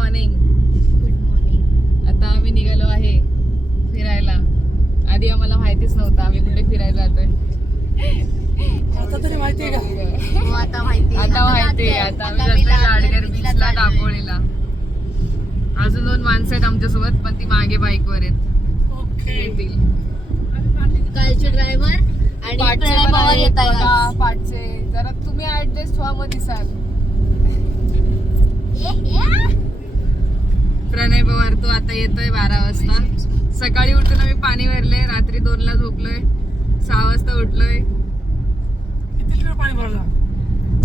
Morning. आता आम्ही निघालो आहे फिरायला. आधी आम्हाला माहितीच नव्हतं आम्ही कुठे फिरायला जातोय. आता तरी माहितीये का? आता माहितीये. आता आम्ही जातोय लाडगर बीचला, दापोलीला. अजून 2 माणसं आहेत आमच्यासोबत, पण ती मागे बाईकवर आहेत. येतील. कालचे ड्रायव्हर आणि प्रणय पवार येत आहेत. पाठचे जरा तुम्ही ऍडजस्ट व्हा मग दिसाल. प्रणय पवार तो आता येतोय 12 वाजता. सकाळी उठून आम्ही पाणी भरले, रात्री 2ला झोपलोय, 6 वाजता उठलोय. किती लिटर पाणी भरला?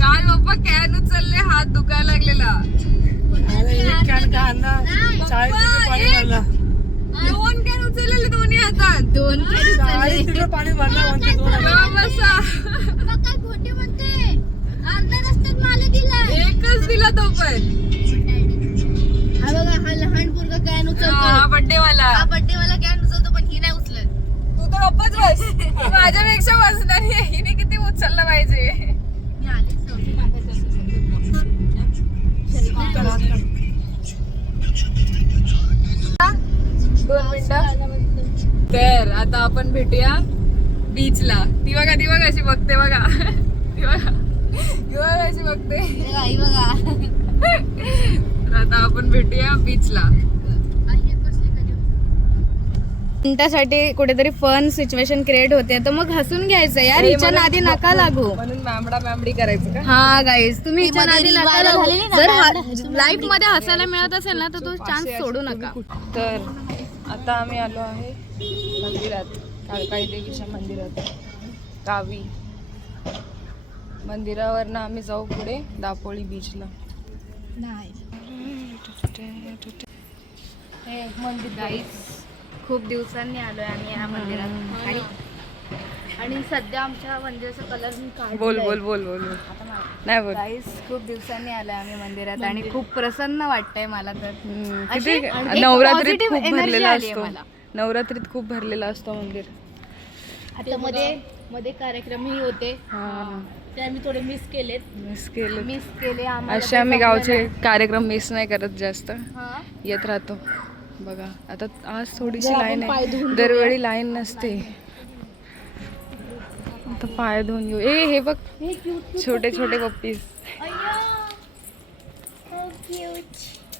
काल बाप्पा कॅन उचलले, हात दुखायला लागलेला. अरे एक कॅन का आणला, 40 लिटर पाणी भरला. 2 कॅन उचललेले दोन्ही हातात. 2 40 लिटर पाणी भरला म्हणते 2 बसा. खोटे म्हणते. अर्ध्या रस्त्यात मला दिला. एकच दिला तो पण. हा बघा, हा लहान पोरगा कॅन उचलतो. हा बर्थडे वाला. हा बर्थडे वाला कॅन उचलतो, पण ही नाही उचलत. तू तर गप्पच बस. माझ्यापेक्षा वाचणारी आहे. हिने किती उचललं पाहिजे. मी आलीच नव्हती मागायचं. 2 मिनिटं. तर आता आपण भेटूया बीचला. ती बघा अशी बघते बघा. ती बघा अशी बघते. आई बघा. तर आता आपण भेटूया बीचला. मिनिटासाठी कुठेतरी फन सिच्युएशन क्रिएट होते, तर मग हसून घ्यायचं यार. हिच्या नादी नका लागू. म्हणून मॅमडी करायचं का? हा गाईज, तुम्ही हिच्या नादी नका लागू. जर लाईफ मध्ये हसायला मिळत असेल ना, तर तो चान्स सोडू नका. तर आता आम्ही आलो आहे मंदिरात, काळकाई देवीच्या मंदिरात गावी. मंदिरावरनं आम्ही जाऊ पुढे दापोली बीचला. हे मंदिर गाईज, खूप दिवसांनी आलोय आम्ही या मंदिरात. आणि सध्या आमच्या म्हणजे असं कलर बोल नाही बोल. गाईज, खूप दिवसांनी आलोय आम्ही मंदिरात आणि खूप प्रसन्न वाटतंय मला. तर किती एक नवरात्रीत positive खूप energy भरलेला आलीये असतो. मला. नवरात्रीत खूप भरलेला असतो मंदिर. आता मध्ये कार्यक्रमही होते, ते आम्ही थोडे मिस केले आम्हाला. असे आम्ही गावचे कार्यक्रम मिस नाही करत जास्त, हा. येत राहतो. बघा आता आज थोडीशी लाईन आहे, दरवेळी लाईन नसते. आता पाय धुवून घेऊ. हे बघ छोटे छोटे पप्पीज.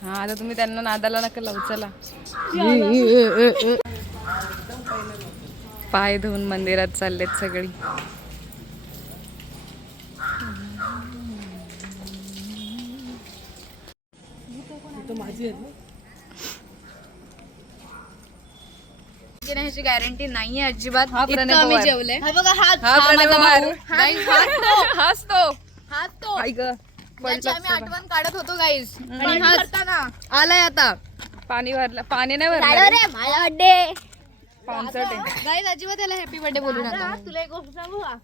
हा आता तुम्ही त्यांना नादाला नका लावू. चला पाय धुवून मंदिरात चाललेत सगळी. ह्याची गॅरंटी नाहीये अजिबात. हा प्रणय इतकं आम्ही पवार. जेवलंय. हा बघा, हा प्रणय पवार. हाच तो. आई ग, त्याची आम्ही आठवण काढत होतो गाईज. आणि हा हा आलाय आता. पाणी भरलं, पाणी नाही भरलं माझा बर्थडे. पावसाळ्यात आहे. गाईज, अजिबात त्याला हॅपी बर्थडे बोलू नका. तुला एक गोष्ट सांगू का,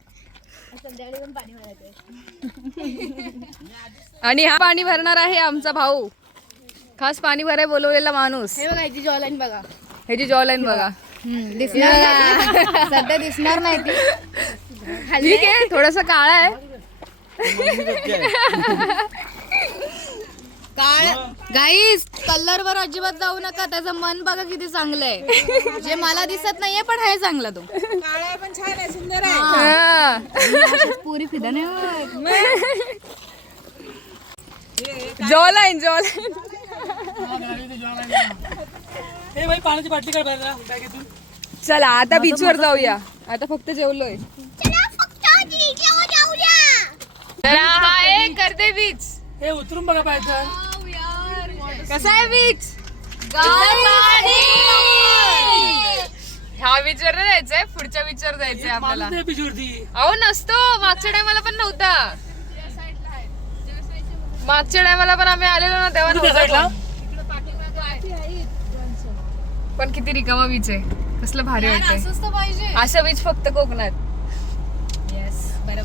संध्याकाळी पण पाणी भरायचं. आणि हा पाणी भरणार आहे आमचा भाऊ, खास पाणी भराय बोलवलेला माणूस. हे बघा, ह्याची जॉलाईन बघा. ह्याची जॉलाईन बघा. दिसणार सध्या दिसणार नाही ती. ठीक आहे, थोडस काळा आहे. गाईज, कलर वर अजिबात जाऊ नका. त्याचं मन बघा किती चांगलं आहे. जे मला दिसत नाहीये, पण आहे चांगला तो. काळा पण छान आहे, सुंदर आहे. पुरी फिदा नाही होत. जॉलाईन ए भाई, पाण्याची बाटली काढ बाहेर बॅगेतून. चला आता बीच वर जाऊया. आता फक्त जेवलोय. तर हा आहे कर्दे बीच. हे उतरून बघा पाहिजे. कसा आहे बीच? ह्या बीच वर जायचंय, पुढच्या बीच वर जायचंय आपल्याला. अहो नसतो, मागच्या टायमाला पण नव्हता. मागच्या टायमाला पण आम्ही आलेलो ना तेव्हा नव्हता. पण किती रिकामा बीच आहे, कसलं भारी वाटतंय. अशा बीच फक्त कोकणात.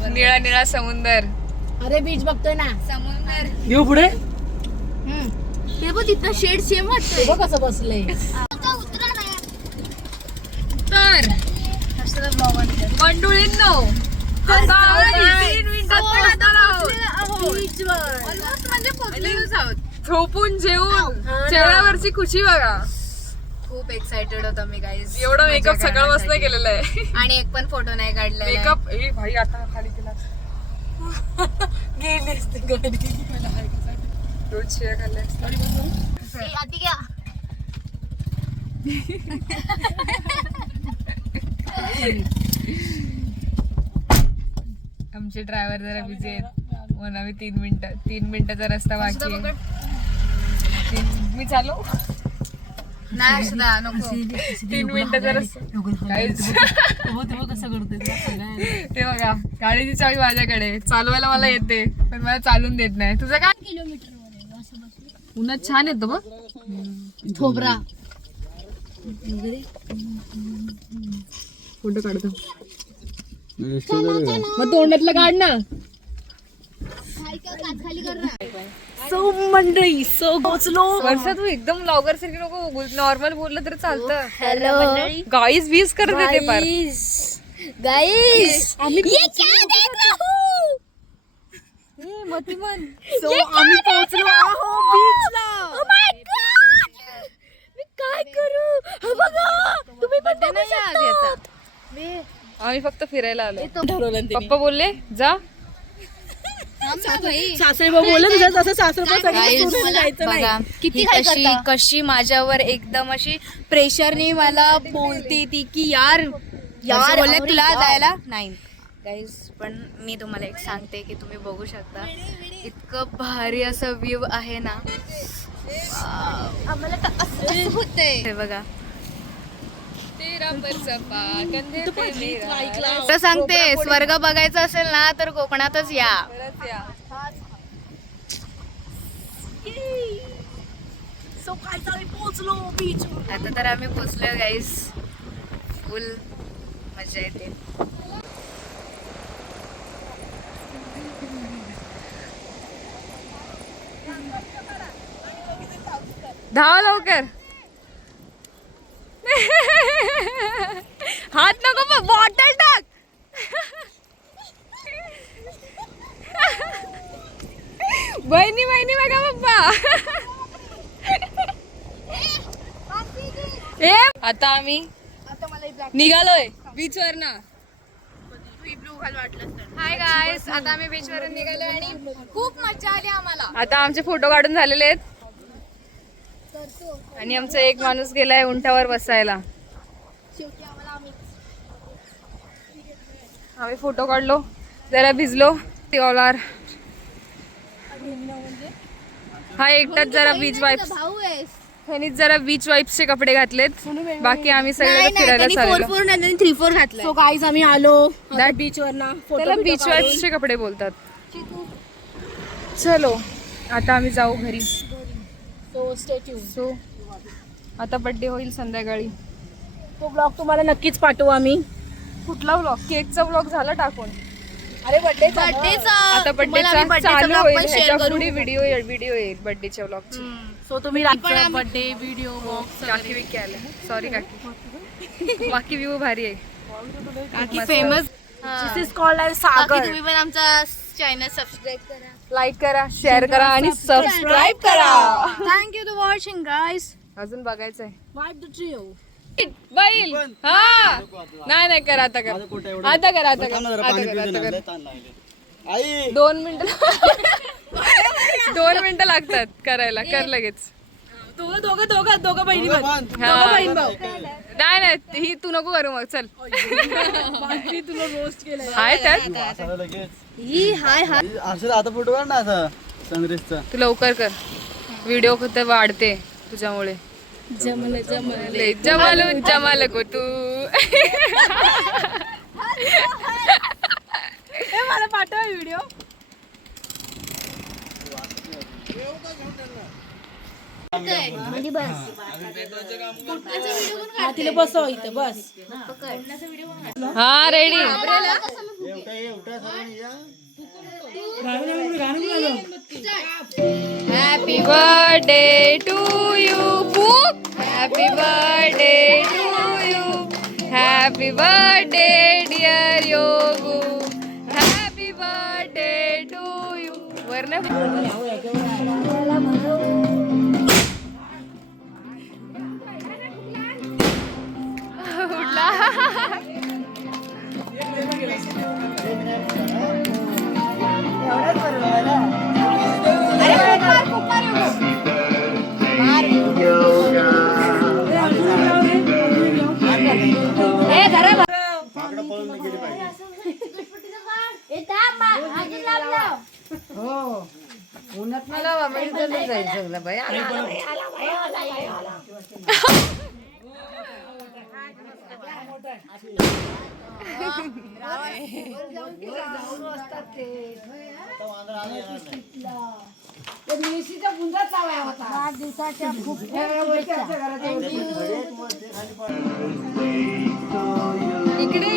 निळा निळा समुंदर. अरे बीच बघतोय ना, समुंदर. येऊ पुढे. ते बघ तिथं शेड सेम वाटतंय. बघ कसं बसलंय. तर मंडुळींनो, ऑलमोस्ट म्हणजे पोचलेलोच आहोत. झोपून जेवून चेहऱ्यावरची खुशी बघा. खूप एक्साइटेड होतो मी गाईज. एवढा मेकअप सकाळपासून केलेला आहे आणि एक पण फोटो नाही काढला. मेकअप ए भाई आता खाली केला गेली असते गाडी. रोज शिया खाल्ल्या आधी घ्या. आमचे ड्रायव्हर जरा बिझी आहेत म्हणून आम्ही 3 मिनिटाचा रस्ता बाकी आहे. मी चालू नाही सुद्धा नको. 3 मिनिटाचा रस्ता कसं करतोय ते बघा गाडीची चावी माझ्याकडे. चालवायला मला येते पण मला चालून देत नाही. तुझं काय किलोमीटर उन्हात छान येतो बघ थोबरा. फोटो काढतो मग तोंडातलं काढ ना. सो मंडळी सो पोचलो. वर्षा तू एकदम ब्लॉगर सारखी नको नॉर्मल बोललं तरी चालतं. हॅलो गाईज वीज करत येते पार. गाईस आम्ही मतिमन सो आम्ही पोचलो आहो बीचला. मी काय करू. हा बघा तुम्ही बर्थडे नाही आज याचा. आम्ही फक्त फिरायला आलो. ठरवलं पप्पा बोलले जा. सासरे बोलले तसं सासरे जायचं बघा नाही. किती कशी माझ्यावर एकदम अशी प्रेशरने मला बोलते ती की यार बोलले तुला जायला नाही गाईज. पण मी तुम्हाला एक सांगते की तुम्ही बघू शकता इतकं भारी असं व्ह्यू आहे ना. आम्हाला तर असं होतंय. हे बघा तर सांगते स्वर्ग बघायचं असेल ना तर कोकणातच या. सो काय चालू पोचलो बीच. आता तर आम्ही पोचलोय गाईस. फुल मजा येते. धावा लवकर. हात नको बॉटल टाक. बहिणी बघा पप्पा. ए आता आम्ही निघालोय बीच वर ना. हाय गाईस आता आम्ही बीच वरून निघालोय आणि खूप मजा आली आम्हाला. आता आमचे फोटो काढून झालेले आहेत आणि आमचा एक माणूस गेलाय उंटावर बसायला. आम्ही फोटो काढलो जरा भिजलो. हा एकटाच जरा बीच वाईप्स ह्यानी जरा बीच वाईप्सचे कपडे घातलेत. बाकी आम्ही सगळे फिरायला चाललो. 3-4 घातलं. सो गाईज आम्ही आलो बीच वर ना. त्याला बीच वाईप्सचे कपडे बोलतात. चलो आता आम्ही जाऊ घरी. सो आता बर्थडे होईल संध्याकाळी. तो ब्लॉग तुम्हाला नक्कीच पाठवू आम्ही. कुठला ब्लॉग. केकचा ब्लॉग झाला टाकून. अरे बर्थडेचा आता बर्थडेचा चालू होईल. ह्याच्या पुढे व्हिडिओ येईल बर्थडेच्या ब्लॉगची. सो तुम्ही रातचा बर्थडे व्हिडिओ ब्लॉग काकी विकी आले. सॉरी काकी. बाकी व्ह्यू भारी आहे. काकी famous. This is called as Sagar. तुम्ही पण आमचा चॅनल सबस्क्राईब करा, लाईक करा, शेअर करा आणि सबस्क्राईब करा. Thank you to watching guys. अजून बघायचंय वाईप द ट्रिओ. बैल. हा नाही कर. आता कर. 2 मिनिटं 2 मिनिटं लागतात करायला. कर लगेच. दोघं बहिणी हा. नाही ही तू नको करू मग. चल तुला रोस्ट केलं. हाय त्यात ही हाय आता फोटो काढ ना असा सनराईजचा. तू लवकर कर. व्हिडिओ खत वाढते तुझ्यामुळे. जमाल को तू. मला पाठवा व्हिडिओ. तिला बसव इथं बस. हा ready. Happy birthday to you. Happy birthday to you. Happy birthday dear Yogu. Happy birthday to you. वरनं आला बाई इकडे इकडे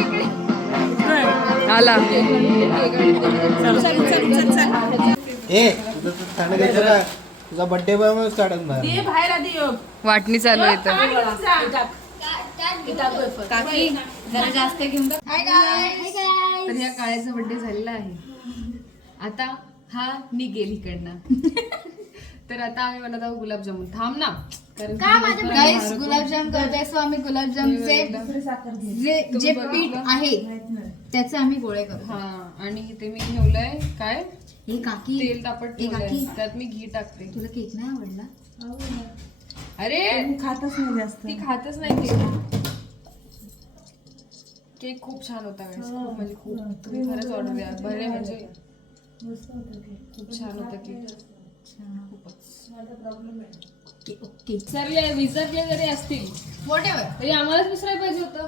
आला तुझा बर्थडे बघ स्टार्ट वाटणी चालू आहे तर काकी जरा जास्त घेऊन जा. तर ह्या काळ्याचा बर्थडे झालेला आहे. आता हा निघेल इकडनं. तर आता आम्ही बनवत आहोत गुलाबजामुन. थांब ना गाईस गुलाबजाम करतोय. सो आम्ही गुलाबजामचे जे पीठ आहे त्याचे आम्ही गोळे करतो. हा आणि ते मी ठेवलंय काय हे काकी तेल तापत ठेवलंय काकी. त्यात मी घी टाकते. तुला केक नाही आवडला? अरे खातच नाही जास्त. ती खातच नाही केक. केक खूप छान होता guys. खूप म्हणजे खूप तुम्ही खरंच ऑर्डर द्या. बरे म्हणजे खूप छान होतं केक. विसरले जरी असतील व्हॉटएव्हर. तरी आम्हालाच विसरायला पाहिजे होतं.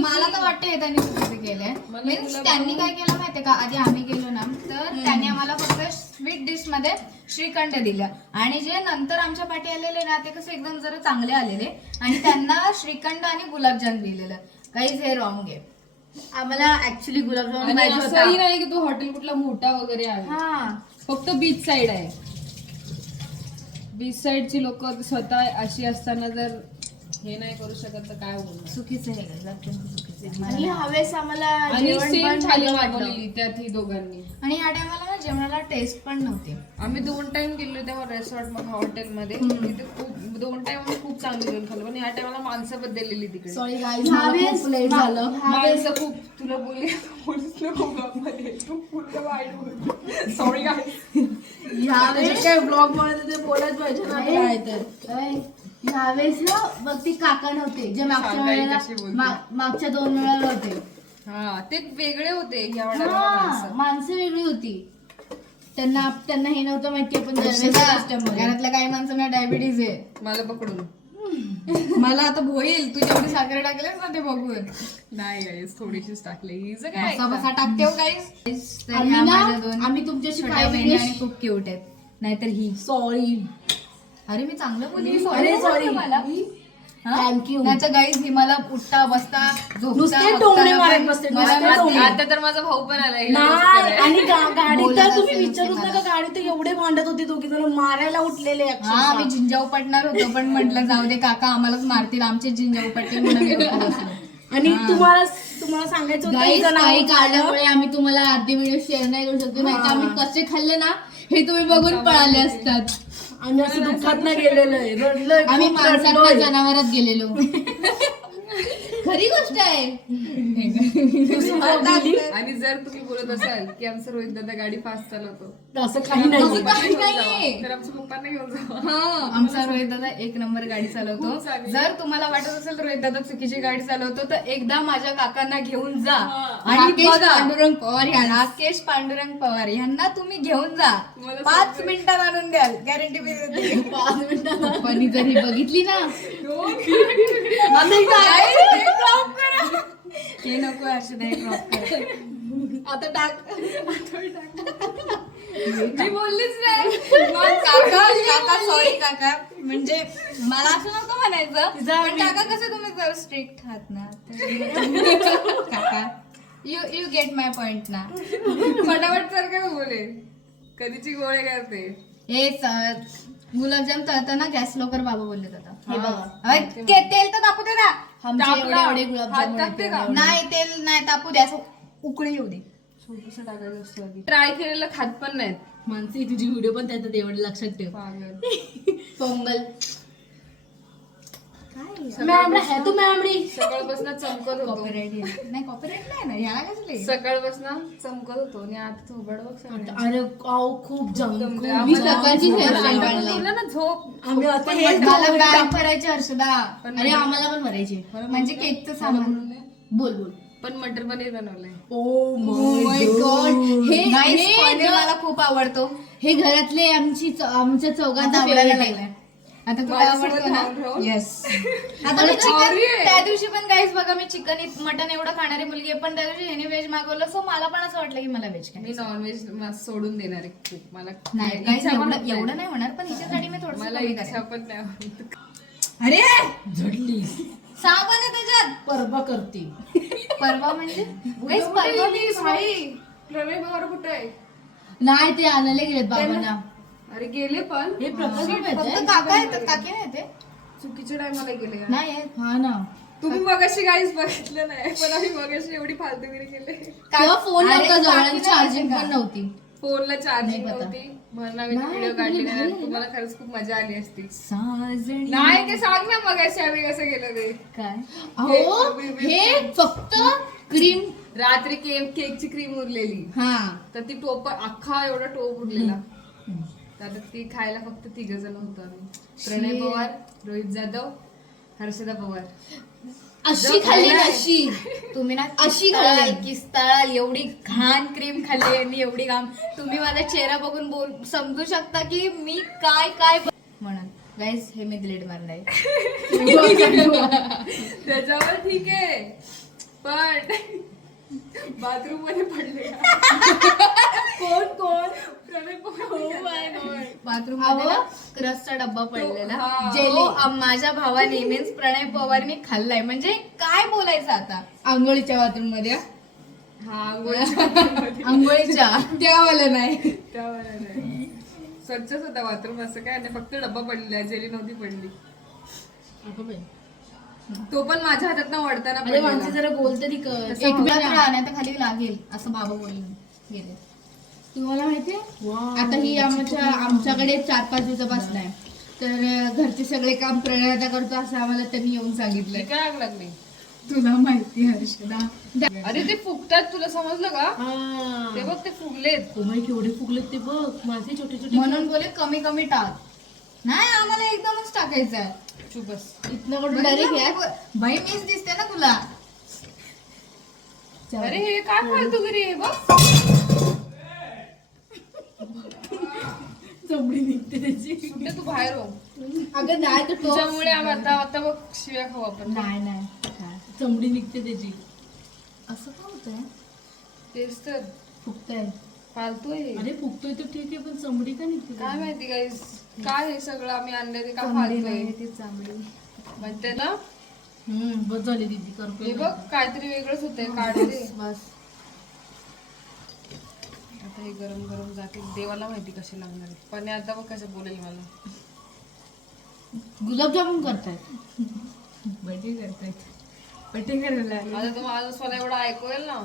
मला तर वाटतं हे त्यांनी चुकीचं केलंय. मला मीन्स गुलाब- त्यांनी काय केलं माहितीये का, आधी आम्ही गेलो ना तर त्यांनी आम्हाला फक्त स्वीट डिश मध्ये श्रीखंड दिलं आणि जे नंतर आमच्या पाठी आलेले ना ते कसे एकदम जरा चांगले आलेले आणि त्यांना श्रीखंड आणि गुलाबजाम दिलेलं. काहीच हे रॉंग आहे. आम्हाला ऍक्च्युली गुलाबजाम आणि पाहिजे असंही होता. नाही की तो हॉटेल कुठला मोठा वगैरे आहे. हा फक्त बीच साइड आहे. बीच साइडची लोक स्वतः अशी असताना जर हे नाही करू शकत तर काय बोलणार. चुकीचं आहे guys, अत्यंत चुकीचं आहे. आणि हवेस आम्हाला आणि जेवण सेम पण थाली चांगलं वाटलं. मागवलेली त्यात ही दोघांनी. आणि ह्या टायमाला ना जेवणाला टेस्ट पण नव्हते. आम्ही 2 टाइम गेलो तेव्हा रेस्टॉरंट हॉटेलमध्ये. तिथे खूप 2 टाइम आम्ही खूप चांगलं जेवण खाल्लं. पण ह्या टायमाला माणसं बदललेली तिकडे. सॉरी गाईज, मला खूप लेट झालं. माणसं खूप तुला बोलली सॉरी ह्यावेळेस काय ब्लॉग मध्ये ते बोलायच पाहिजे ना काय तर. ह्यावेळेस ना बघ ती काका नव्हते जे मागच्या सांगाई वेळेला कशी बोलते. मागच्या 2 वेळेला होते. हा ते वेगळे होते ह्या हा, वाड्याला. माणसं वेगळी होती. त्यांना हे नव्हतं माहिती आपण दरवेळेस कस्टमर. घरातल्या काही माणसांना डायबिटीज आहे. मला पकडून मला आता होईल तू जेवढी साखर टाकलेस ना ते बघून. नाही गाईस थोडीशीच टाकले. हिचं काय बसा बसा टाकते हो गाईस. तर आम्ही ह्या ना माझ्या 2 आम्ही तुमच्याशी छोट्या काय बहिणी आणि खूप क्यूट आहेत. नाहीतर ही. सॉरी. अरे मी चांगलं बोलली. अरे सॉरी. मला थँक्यू. नाहीतर गाईस ही मला उठता बसता झोपता नुसते बघता टोमणे ना मारत पण बसते, मला नुसते मारते. टोमणे. आता तर माझा भाऊ पण आलाय. नाही आणि गाडीत बोलत तर तुम्ही असेल विचारूच ते नका. मला. गाडीत तर एवढे भांडत होते दोघी जण, मारायला उठलेले हा अक्षरशः. मी जिंजाऊ पडणार होतो पण म्हटलं जाऊ दे काका आम्हालाच मारतील आमचे जिंजाऊ पडतील म्हणून मी गप्प बसलो. आणि तुम्हाला सांगायचं होतं गाईस हिचं नाव काही काय? कारणामुळे आम्ही तुम्हाला अर्धी व्हिडिओ शेअर नाही करू शकतो. नाही तर आम्ही कसे खाल्ले ना हे तुम्ही बघून पळाले असतात. आम्ही असं दुःखात ना गेलेलो आहे. रडलोय, आम्ही खूप माणसात रडलोय. जनावरात गेलेलो. खरी गोष्ट आहे. आणि जर तुम्ही बोलत असाल की आमचं रोहित दादा गाडी फास्ट चालवतो असं काही नाही. असं काही नाहीये. तर आमच्या पप्पांना घेऊन जावा. हा आमचा रोहित दादा 1 नंबर गाडी चालवतो. खूप चांगली. जर तुम्हाला वाटत असेल रोहित दादा चुकीची गाडी चालवतो तर एकदा माझ्या काकांना घेऊन जा आणि राकेश पांडुरंग पवार राकेश पांडुरंग पवार यांना तुम्ही घेऊन जा. मला 5 मिनिटात आणून द्याल गॅरंटी मी देते. 5 मिनिटात पप्पांनी जर ही बघितली ना हे नको असं नाही ड्रॉप करा. आता टाक. मी बोललीच नाही. काका सॉरी काका म्हणजे मला असं नव्हतं म्हणायचं पण काका कसं तुम्ही जर स्ट्रिक्ट आहात ना तर काका यू गेट माय पॉइंट ना. फटाफट सर काय बोले कधीची गोळे करते. हे गुलाबजाम तळताना गॅस लवकर बाबा बोलले आता. हे बघा. अरे, तेल तर तापू दे ना. आमचे टाकला. एवढे गुलाबजामुन हात टाकते का? नाही तेल नाही तापू दे असं उकळी येऊ दे. छोटस टाकायचं असतं आधी. ट्राय केलेलं खात पण नाहीत. मानसी तुझी व्हिडिओ पण त्याच्यात एवढे लक्षात ठेव. पागल. पोंगल मॅमडी है तू मॅमडी. सकाळपासून चमकत होतो. कॉपीराइट नाही कॉपीराइट नाही ना ह्याला कसले. सकाळपासून चमकत होतो आणि आता थोबड बघ सगळं. अरे खूप जंग. मी सकाळची हेअरस्टाईल काढली. बोलला ना झोप. आम्ही आता हे मला बॅग भरायची हर्षदा. अरे आम्हाला पण भरायचे. म्हणजे केकचं सामान. बोल बोल. पण मटर पनीर बनवलंय. ओ माय गॉड हे पनीर मला खूप आवडतो हे घरातले आमच्या चौघांचा फेवरेट आहे. आता तुला आवडतो ना? येस. आता मी चिकन त्या दिवशी पण गाईस बघा मी चिकन मटन एवढं खाणारी मुलगी आहे, पण त्या दिवशी ह्याने व्हेज मागवलं, सो मला पण असं वाटलं की मला व्हेज मी नॉनव्हेज सोडून देणार आहे खूप. मला नाही guys, एवढं नाही होणार, पण हिच्यासाठी मी थोडं मला इच्छा पण नाही होत. अरे झडली साबण आहे त्याच्यात. परवा करते. परवा म्हणजे Guys, परवा भाई प्रणय पवार कुठे आहे? नाही ते आणायला गेलेत बाबांना. अरे गेले पण हे प्रकाश फक्त काका येतात, काकी नाही येते. चुकीच्या टायमाला गेले यार. नाही येत. हा ना. तुम्ही मगाशी काहीच बघितलं नाही, पण आम्ही मगाशी एवढी फालतूगिरी केली. तेव्हा फोन अरे, नव्हता जवळ, काकी चार्जिंग नाही पण नव्हती. फोनला चार्जिंग नाही पता. नव्हती म्हणून आम्ही व्हिडिओ काढली नाही. तुम्हाला खरंच खूप मजा आली असती. साजणी. नाही ते सांग ना मगाशी आम्ही कसं गेलो ते. काय अहो हे फक्त क्रीम. रात्री केकची क्रीम उरलेली, हा तर ती टोप अख्खा एवढा टोप उरलेला. तर ती खायला फक्त 3 जण होतो आम्ही. प्रणय पवार, रोहित जाधव, हर्षदा पवार. अशी खाल्ली ना, अशी. तुम्ही ना अशी किस्तळाल, खाल्ली. किस्तळाल एवढी घाण क्रीम खाल्ली मी एवढी घाण. तुम्ही माझा चेहरा बघून समजू शकता की मी काय काय म्हणून गाईज हे मी डिलीट मारलंय. त्याच्यावर ठीक आहे, पण बाथरूम मध्ये पडले. कोण प्रणय पवार. बाथरूम मध्ये ना क्रसचा डब्बा पडलेला. हा. जो माझ्या भावाने मीन्स प्रणय पवारने खाल्लाय. म्हणजे काय बोलायचं आता. आंघोळीच्या बाथरूम मध्ये. हा गोळी आंघोळीच्या त्यावाला नाही. त्यावर नाही. स्वच्छच होता बाथरूम, असं काय नाही, फक्त डब्बा पडलेला, जेली नव्हती पडली. तो पण माझ्या हातात ना वडताना अरे माणसं पडलेला. जरा बोलते ती एक राहण्यात खाली लागेल असं बाबा बोलले गेले. तुम्हाला माहितीये आता ही आमच्याकडे 4-5 दिवसापासून आहे, तर घरचे सगळे काम प्रणय आता करतो असं आम्हाला त्यांनी येऊन सांगितलंय. काय आग लागली? तुला माहिती हर्षदा. अरे ते फुगतात, तुला समजलं का? ते बघ ते फुगलेत. केवढे फुगलेत ते बघ, माझे छोटे छोटे. म्हणून बोले कमी कमी टाक. नाही आम्हाला एकदमच टाकायचं आहे. चुप बस. इथनं कडून डायरेक्ट यार. बाई मीच दिसते ना तुला. अरे हे काय फालतूगिरी आहे बघ. चमडी निघते त्याची. कुठे तू बाहेर हो. अगं नाही तर तुझ्यामुळे आम्ही आता बघ शिव्या खाऊ आपण. नाही चमडी निघते त्याची. असं का होतंय. तेच तर फुगताय. फालतू आहे. अरे फुगतोय तर ठीक आहे, पण चमडी का निघते. काय माहिती गाईस, काय हे सगळं आम्ही आणलं ते काय फालतू आहे. ती चांगली. म्हणते ना, बस झाली दीदी हे बघ काहीतरी वेगळंच होतंय. काढते बस. आता हे गरम गरम जाते, देवाला माहिती कसे लागणार आहे. पण आता बघ कसं बोलेल मला. गुलाबजामुन करतायत. बर्थडे करतायत. बर्थडे करायला आता तर माझं स्वतः एवढं ऐकू येईल ना.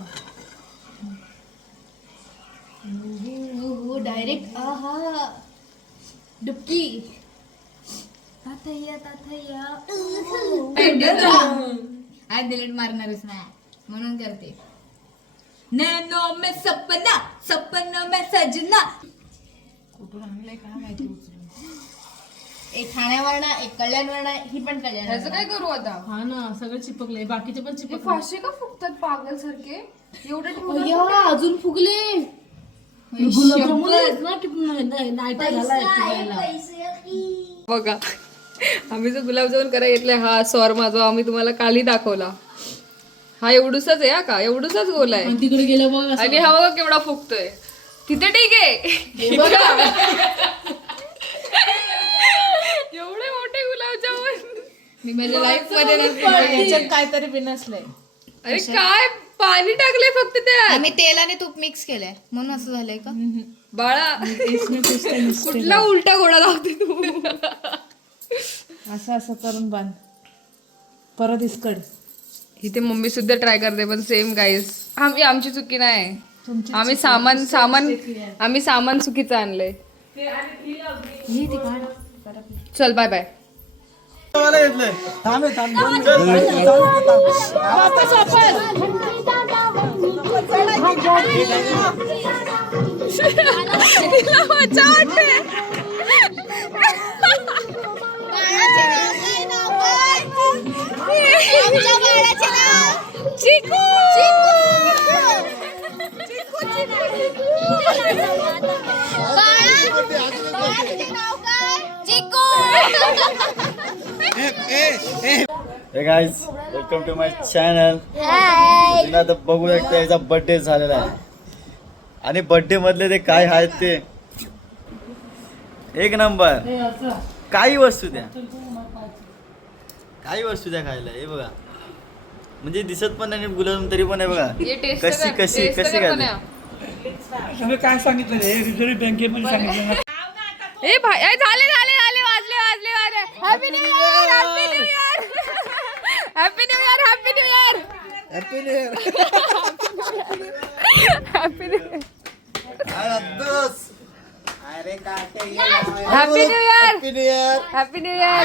डायरेक्ट आहा डुबकी. ताथैया ताथैया. आज डिलीट मारणारच नाही म्हणून करते. नैनो में सपना सपना में सजना. कुठून आणलंय काय माहिती उचलून. एक ठाण्यावरना एक कल्याणवरना ही पण ह्याचं कल्याण. काय करू आता? हा ना, सगळं चिपकलंय, बाकीचे पण हे चिपकले. फाशे का फुगतात पागल सारखे एवढे ठेवून? अजून फुगले. गुलाबजामुन आहेत ना, नाईटा झालाय फुगायला. बघा आम्ही जो गुलाबजामुन करायला घेतलाय, हा शॉर्मा जो आम्ही तुम्हाला काली दाखवला, हा एवढूसाच आहे. हा का एवढूसाच गोल आहे. आणि तिकडे गेलं बघ असं. आणि हा बघा केवढा फुगतोय. तिथे ठीक आहे. एवढे मोठे गुलाबजामुन मी माझ्या लाईफ मध्ये याच्यात काहीतरी बिनसलंय. अरे काय पाणी टाकलंय फक्त त्यात. आम्ही तेल आणि तूप मिक्स केलंय म्हणून असं झालंय का. बाळा कुठला उलटा घोडा लावते तू. असं असं करून बांध, परत इसकड. इथे मम्मी सुद्धा ट्राय करते, पण सेम गाईस. आमची चुकी नाही. आम्ही सामान चुकीचं आणलंय. चल बाय बाय. मजा वाटते. चिकू Chiku Chiku hey guys welcome to my channel. तुम्ही आता बघू शकता याचा बर्थडे झालेला आहे आणि बर्थडे मधले ते काय आहेत ते एक नंबर. काही वस्तू द्या खायला. हे बघा म्हणजे दिसत पण नाही गुलाब तरी पण आहे बघा कशी कशी कशी काय काय सांगितलं रिझर्व्ह बँकेमध्ये सांगितलं ना. ए भाई ए, झाले झाले झाले वाजले happy new year happy new year happy new year happy new year happy new year. Happy new year अरे काय happy new year happy new year. Happy new year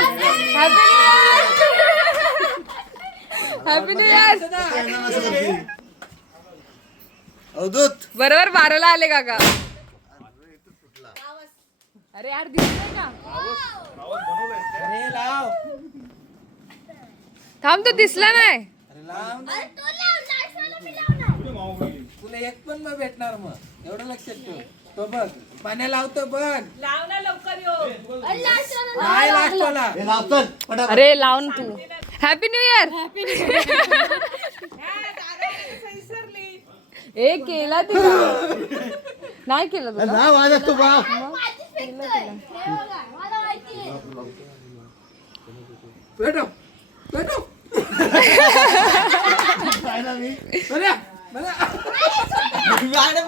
happy new year happy new year. Avdhoot बरोबर 12ला आले काका. अरे यार दिसतंय का अरे लाव. थांब तो दिसला नाही. अरे लाव ना. तुला एक पण मग भेटणार मग एवढं लक्षात ठेव. तो बघ पाण्या लावतो बघ. नाही लास्टला. हे लावतो पटापट. अरे लावून तू हॅपी न्यू इयर. ए केला तिला नाही केलं तुला. लाव माझा तू बाप. पेटव पेटव.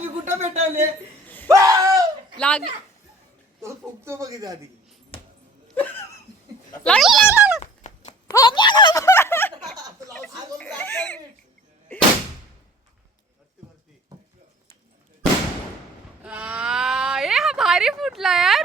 मी कुठं भेटवले लाग तो फुकतो बघ इथे आधी. हा भारी फुटला यार.